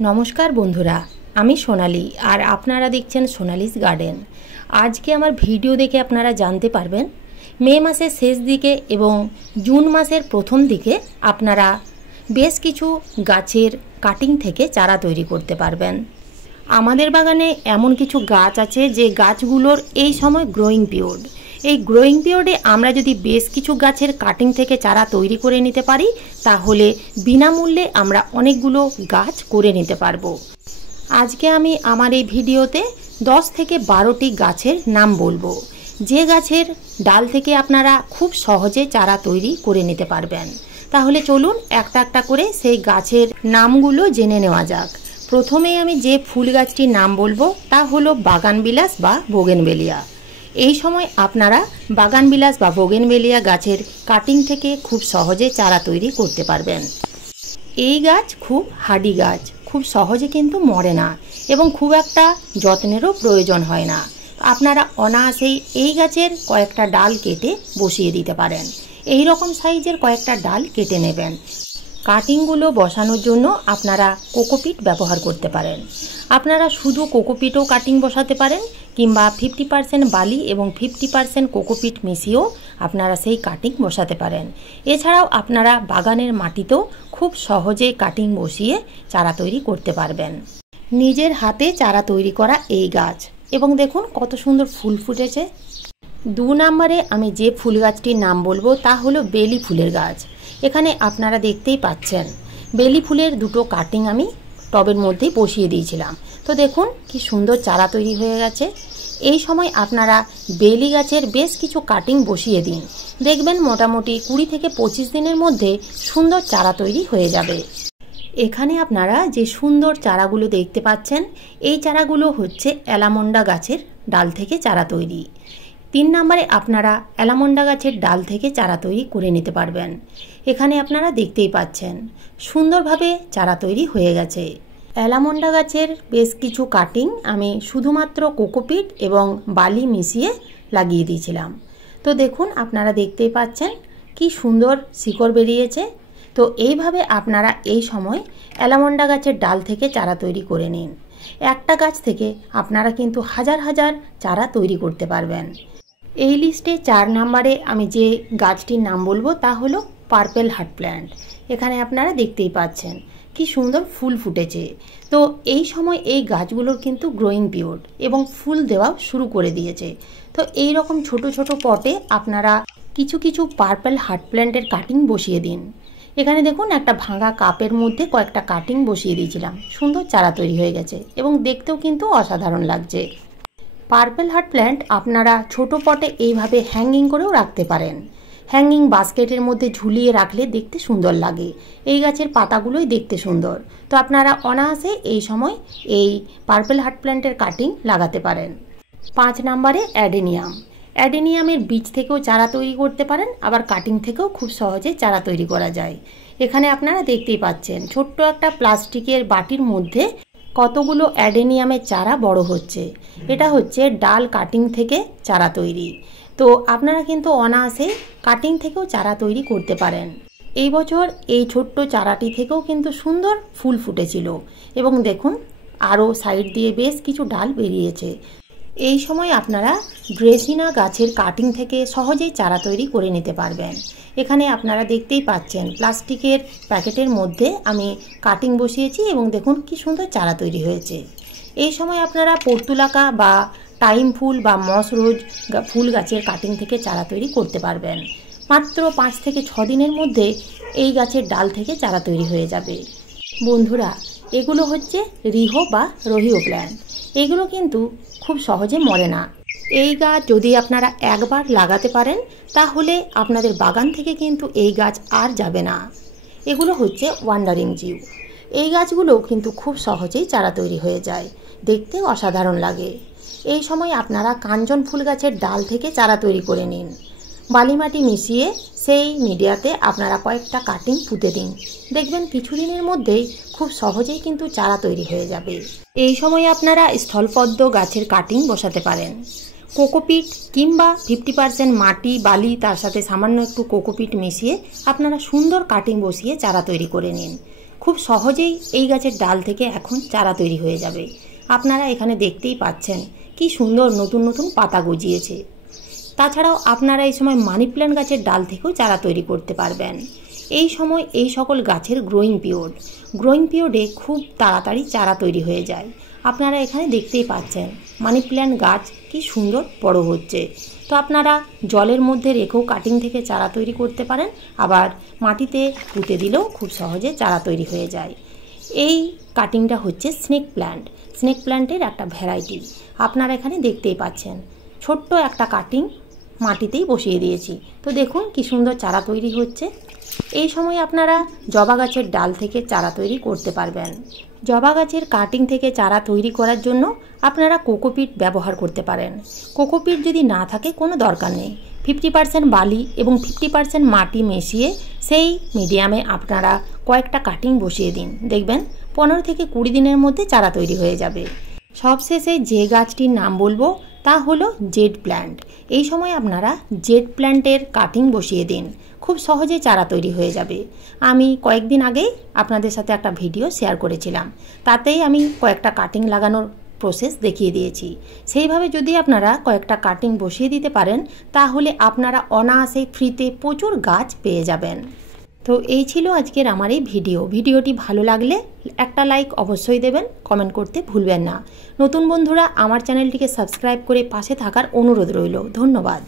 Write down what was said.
नमस्कार बंधुरा आमी सोनाली और आपनारा देखছেন সোনালিস गार्डन। आज के आमार भिडियो देखे आपनारा जानते पारबेन मे मासेर शेष दिके एवं जून मासेर प्रथम दिके आपनारा बेश किछु गाछेर काटिंग थेके चारा तैरी करते पारबेन। आमादेर बागाने एमन किछु गाछ आछे जे गाछगुलोर एई समय ग्रोइंग पिरियड। এই গ্রোয়িং পিরিয়ডে আমরা যদি বেশ কিছু গাছের কাটিং থেকে চারা তৈরি করে নিতে পারি তাহলে বিনামূল্যে আমরা অনেকগুলো গাছ করে নিতে পারবো। আজকে আমি আমার এই ভিডিওতে 10 থেকে 12টি গাছের নাম বলবো যে গাছের ডাল থেকে আপনারা খুব সহজে চারা তৈরি করে নিতে পারবেন। তাহলে চলুন একটা একটা করে সেই গাছের নামগুলো জেনে নেওয়া যাক। প্রথমেই আমি যে ফুল গাছটির নাম বলবো তা হলো বাগানবিলাস বা বোগেনভেলিয়া। এই সময় আপনারা বাগানবিলাস বা বোগেনভেলিয়া গাছের কাটিং থেকে খুব সহজে চারা তৈরি করতে পারবেন। এই গাছ খুব হার্ডি গাছ, খুব সহজে কিন্তু মরে না এবং খুব একটা যত্নেরও প্রয়োজন হয় না। আপনারা অনায়াসেই এই গাছের কয়েকটা ডাল কেটে বসিয়ে দিতে পারেন। এই রকম সাইজের কয়েকটা ডাল কেটে নেবেন। কাটিংগুলো বসানোর জন্য আপনারা কোকোপিট ব্যবহার করতে পারেন। আপনারা শুধু কোকোপিটও কাটিং বসাতে পারেন কিংবা 50% বালি এবং 50% কোকোপিট মিশিয়েও আপনারা সেই কাটিং বসাতে পারেন। এছাড়াও আপনারা বাগানের মাটিতেও খুব সহজে কাটিং বসিয়ে চারা তৈরি করতে পারবেন। নিজের হাতে চারা তৈরি করা এই গাছ এবং দেখুন কত সুন্দর ফুল ফুটেছে। 2 নম্বরে আমি যে ফুল গাছটির নাম বলবো তা হলো বেলি ফুলের গাছ। এখানে আপনারা দেখতেই পাচ্ছেন বেলি ফুলের দুটো কাটিং আমি টবের মধ্যে বসিয়ে দিয়েছিলাম। তো দেখুন কি সুন্দর চারা তৈরি হয়ে গেছে। এই সময় আপনারা বেলি গাছের বেশ কিছু কাটিং বসিয়ে দিন, দেখবেন মোটামুটি 20 থেকে 25 দিনের মধ্যে সুন্দর চারা তৈরি হয়ে যাবে। এখানে আপনারা যে সুন্দর চারাগুলো দেখতে পাচ্ছেন এই চারাগুলো হচ্ছে অ্যালামন্ডা গাছের ডাল থেকে চারা তৈরি। 3 নম্বরে আপনারা অ্যালামন্ডা গাছের ডাল থেকে চারা তৈরি করে নিতে পারবেন। এখানে আপনারা দেখতেই পাচ্ছেন সুন্দরভাবে চারা তৈরি হয়ে গেছে। অ্যালামন্ডা গাছের বেশ কিছু কাটিং আমি শুধুমাত্র কোকোপিট এবং বালি মিশিয়ে লাগিয়ে দিয়েছিলাম। তো দেখুন আপনারা দেখতেই পাচ্ছেন কি সুন্দর শিকড় বেরিয়েছে। তো এইভাবে আপনারা এই সময় অ্যালামন্ডা গাছের ডাল থেকে চারা তৈরি করে নিন। একটা গাছ থেকে আপনারা কিন্তু হাজার হাজার চারা তৈরি করতে পারবেন। এই লিস্টে 4 নম্বরে আমি যে গাছটির নাম বলবো তা হলো পার্পেল হার্ট প্ল্যান্ট। এখানে আপনারা দেখতেই পাচ্ছেন কি সুন্দর ফুল ফুটেছে। তো এই সময় এই গাছগুলোর কিন্তু গ্রোয়িং পিরিয়ড এবং ফুল দেওয়া শুরু করে দিয়েছে। তো এই রকম ছোট ছোট পটে আপনারা কিছু কিছু পার্পেল হার্ট প্ল্যান্টের কাটিং বসিয়ে দিন। এখানে দেখুন একটা ভাঙা কাপের মধ্যে কয়েকটা কাটিং বসিয়ে দিয়েছিলাম, সুন্দর চারা তৈরি হয়ে গেছে এবং দেখতেও কিন্তু অসাধারণ লাগছে। পার্পেল হার্ট প্ল্যান্ট আপনারা ছোট পটে এইভাবে হ্যাঙ্গিং করেও রাখতে পারেন। হ্যাঙ্গিং বাস্কেটের মধ্যে ঝুলিয়ে রাখলে দেখতে সুন্দর লাগে। এই গাছের পাতাগুলোই দেখতে সুন্দর। তো আপনারা অনায়াসে এই সময় এই পার্পেল হার্ট প্ল্যান্টের কাটিং লাগাতে পারেন। 5 নম্বরে অ্যাডেনিয়াম। অ্যাডেনিয়ামের বীজ থেকেও চারা তৈরি করতে পারেন, আবার কাটিং থেকেও খুব সহজে চারা তৈরি করা যায়। এখানে আপনারা দেখতেই পাচ্ছেন ছোট্ট একটা প্লাস্টিকের বাটির মধ্যে কতগুলো অ্যাডেনিয়ামের চারা বড় হচ্ছে। এটা হচ্ছে ডাল কাটিং থেকে চারা তৈরি। তো আপনারা কিন্তু অনায়াসে কাটিং থেকেও চারা তৈরি করতে পারেন। এই বছর এই ছোট্ট চারাটি থেকেও কিন্তু সুন্দর ফুল ফুটেছিল এবং দেখুন আরও সাইড দিয়ে বেশ কিছু ডাল বেরিয়েছে। এই সময় আপনারা ড্রেসিনা গাছের কাটিং থেকে সহজেই চারা তৈরি করে নিতে পারবেন। এখানে আপনারা দেখতেই পাচ্ছেন প্লাস্টিকের প্যাকেটের মধ্যে আমি কাটিং বসিয়েছি এবং দেখুন কি সুন্দর চারা তৈরি হয়েছে। এই সময় আপনারা পর্তুলাকা বা টাইম ফুল বা মস রোজ ফুল গাছের কাটিং থেকে চারা তৈরি করতে পারবেন। মাত্র 5 থেকে 6 দিনের মধ্যে এই গাছের ডাল থেকে চারা তৈরি হয়ে যাবে। বন্ধুরা এগুলো হচ্ছে রিহো বা রোহিও প্ল্যান্ট। এগুলো কিন্তু খুব সহজে মরে না। এই গাছ যদি আপনারা একবার লাগাতে পারেন তাহলে আপনাদের বাগান থেকে কিন্তু এই গাছ আর যাবে না। এগুলো হচ্ছে ওয়ান্ডারিং জিউ। এই গাছগুলো কিন্তু খুব সহজেই চারা তৈরি হয়ে যায়, দেখতেও অসাধারণ লাগে। এই সময় আপনারা কাঞ্চন ফুল গাছের ডাল থেকে চারা তৈরি করে নিন। বালি মাটি মিশিয়ে সেই মিডিয়াতে আপনারা কয়েকটা কাটিং পুঁতে দিন, দেখবেন কিছুদিনের মধ্যেই খুব সহজেই কিন্তু চারা তৈরি হয়ে যাবে। এই সময় আপনারা স্থলপদ্ম গাছের কাটিং বসাতে পারেন। কোকোপিট কিংবা 50% মাটি বালি তার সাথে সামান্য একটু কোকোপিট মিশিয়ে আপনারা সুন্দর কাটিং বসিয়ে চারা তৈরি করে নিন। খুব সহজেই এই গাছের ডাল থেকে এখন চারা তৈরি হয়ে যাবে। আপনারা এখানে দেখতেই পাচ্ছেন কি সুন্দর নতুন নতুন পাতা গজিয়েছে। তাছাড়াও আপনারা এই সময় মানি প্ল্যান্ট গাছের ডাল থেকেও চারা তৈরি করতে পারবেন। এই সময় এই সকল গাছের গ্রোয়িং পিরিয়ডে খুব তাড়াতাড়ি চারা তৈরি হয়ে যায়। আপনারা এখানে দেখতেই পাচ্ছেন মানি প্ল্যান্ট গাছ কি সুন্দর বড় হচ্ছে। তো আপনারা জলের মধ্যে রেখেও কাটিং থেকে চারা তৈরি করতে পারেন, আবার মাটিতে পুঁতে দিলেও খুব সহজে চারা তৈরি হয়ে যায়। এই কাটিংটা হচ্ছে স্নেক প্ল্যান্টের একটা ভ্যারাইটি। আপনারা এখানে দেখতেই পাচ্ছেন ছোট্ট একটা কাটিং মাটিতেই বসিয়ে দিয়েছি। তো দেখুন কি সুন্দর চারা তৈরি হচ্ছে। এই সময় আপনারা জবা গাছের ডাল থেকে চারা তৈরি করতে পারবেন। জবা গাছের কাটিং থেকে চারা তৈরি করার জন্য আপনারা কোকোপিট ব্যবহার করতে পারেন। কোকোপিট যদি না থাকে কোনো দরকার নেই, 50% বালি এবং 50% মাটি মিশিয়ে সেই মিডিয়ামে আপনারা কয়েকটা কাটিং বসিয়ে দিন, দেখবেন 15 থেকে 20 দিনের মধ্যে চারা তৈরি হয়ে যাবে। সবশেষে যে গাছটির নাম বলবো তা হলো জেড প্ল্যান্ট। এই সময় আপনারা জেড প্ল্যান্টের কাটিং বসিয়ে দিন, খুব সহজে চারা তৈরি হয়ে যাবে। আমি কয়েকদিন আগেই আপনাদের সাথে একটা ভিডিও শেয়ার করেছিলাম, তাতেই আমি কয়েকটা কাটিং লাগানোর প্রসেস দেখিয়ে দিয়েছি। সেইভাবে যদি আপনারা কয়েকটা কাটিং বসিয়ে দিতে পারেন তাহলে আপনারা অনায়াসে ফ্রিতে প্রচুর গাছ পেয়ে যাবেন। তো এই ছিল আজকের আমার এই ভিডিওটি ভালো লাগলে একটা লাইক অবশ্যই দেবেন, কমেন্ট করতে ভুলবেন না। নতুন বন্ধুরা আমার চ্যানেলটিকে সাবস্ক্রাইব করে পাশে থাকার অনুরোধ রইল। ধন্যবাদ।